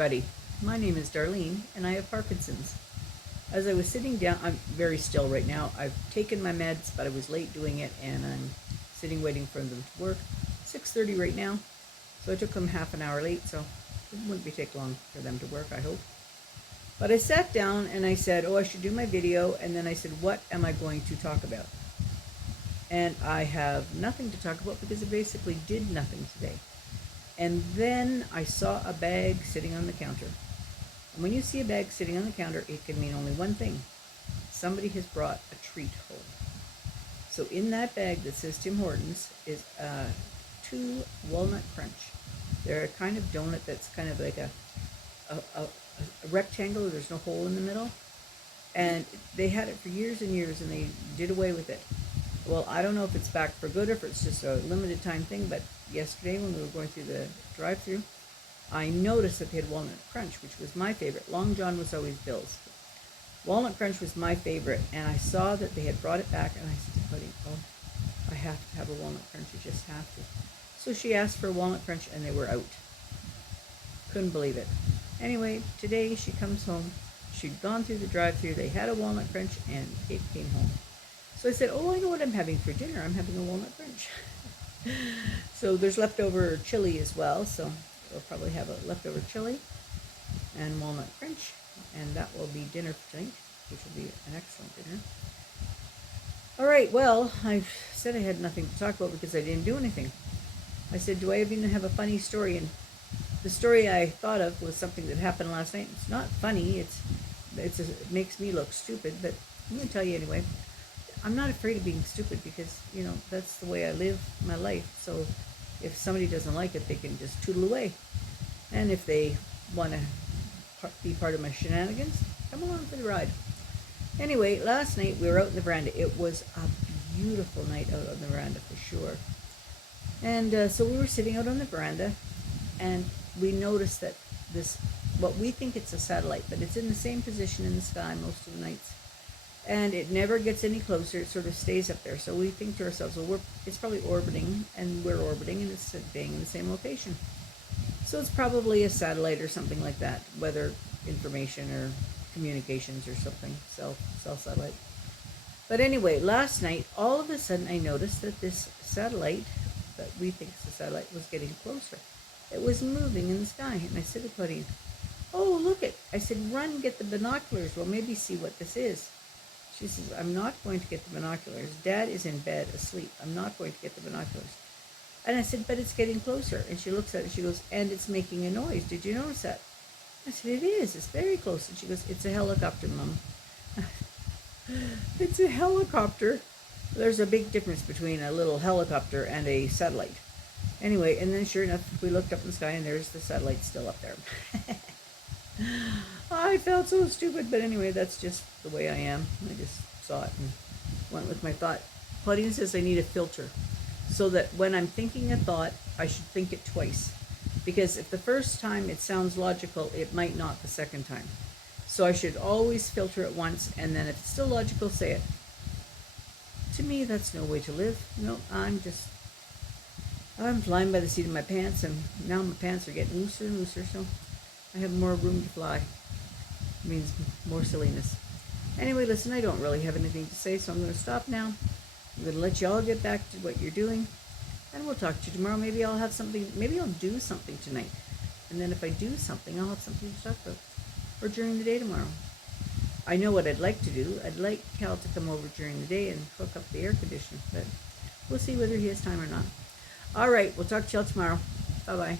everybody. My name is Darlene, and I have Parkinson's. As I was sitting down, I'm very still right now. I've taken my meds, but I was late doing it, and I'm sitting waiting for them to work. 6:30 right now, so I took them half an hour late, so it wouldn't be take long for them to work, I hope. But I sat down and I said, oh, I should do my video, and then I said, what am I going to talk about? And I have nothing to talk about because I basically did nothing today. And then I saw a bag sitting on the counter. And when you see a bag sitting on the counter, it can mean only one thing. Somebody has brought a treat home. So in that bag that says Tim Hortons is 2 walnut crunch. They're a kind of donut that's kind of like a rectangle. There's no hole in the middle. And they had it for years and years, and they did away with it. Well, I don't know if it's back for good or if it's just a limited time thing, but yesterday when we were going through the drive-thru, I noticed that they had walnut crunch, which was my favorite. Long John was always Bill's. Walnut crunch was my favorite, and I saw that they had brought it back, and I said to Buddy, oh, I have to have a walnut crunch. I just have to. So she asked for a walnut crunch, and they were out. Couldn't believe it. Anyway, today she comes home. She'd gone through the drive-thru. They had a walnut crunch, and it came home. So I said, oh, I know what I'm having for dinner. I'm having a walnut crunch. So there's leftover chili as well. So we'll probably have a leftover chili and walnut crunch. And that will be dinner for tonight, which will be an excellent dinner. All right, well, I said I had nothing to talk about because I didn't do anything. I said, do I even have a funny story? And the story I thought of was something that happened last night. It's not funny. It makes me look stupid, but I'm going to tell you anyway. I'm not afraid of being stupid because, that's the way I live my life. So if somebody doesn't like it, they can just tootle away. And if they want to be part of my shenanigans, come along for the ride. Anyway, last night we were out in the veranda. It was a beautiful night out on the veranda for sure. And so we were sitting out on the veranda, and we noticed that what we think it's a satellite, but it's in the same position in the sky most of the nights. And it never gets any closer. It sort of stays up there. So we think to ourselves, well, it's probably orbiting, and we're orbiting, and it's staying in the same location. So it's probably a satellite or something like that, weather information or communications or something, cell satellite. But anyway, last night, all of a sudden, I noticed that this satellite that we think is a satellite was getting closer. It was moving in the sky. And I said to Claudine, oh, look it. I said, run, get the binoculars. We'll maybe see what this is. She says, I'm not going to get the binoculars. Dad is in bed asleep. I'm not going to get the binoculars. And I said, but it's getting closer. And she looks at it and she goes, and it's making a noise. Did you notice that? I said, it is. It's very close. And she goes, it's a helicopter, Mom. It's a helicopter. There's a big difference between a little helicopter and a satellite. Anyway, and then sure enough, we looked up in the sky and there's the satellite still up there. I felt so stupid, but anyway, that's just the way I am. I just saw it and went with my thought. Claudine says I need a filter so that when I'm thinking a thought, I should think it twice. Because if the first time it sounds logical, it might not the second time. So I should always filter it once, and then if it's still logical, say it. To me, that's no way to live. No, I'm flying by the seat of my pants, and now my pants are getting looser and looser, so I have more room to fly. It means more silliness. Anyway, listen, I don't really have anything to say, so I'm going to stop now. I'm going to let you all get back to what you're doing, and we'll talk to you tomorrow. Maybe I'll have something, maybe I'll do something tonight. And then if I do something, I'll have something to talk about. Or during the day tomorrow. I know what I'd like to do. I'd like Cal to come over during the day and hook up the air conditioner, but we'll see whether he has time or not. All right, we'll talk to y'all tomorrow. Bye-bye.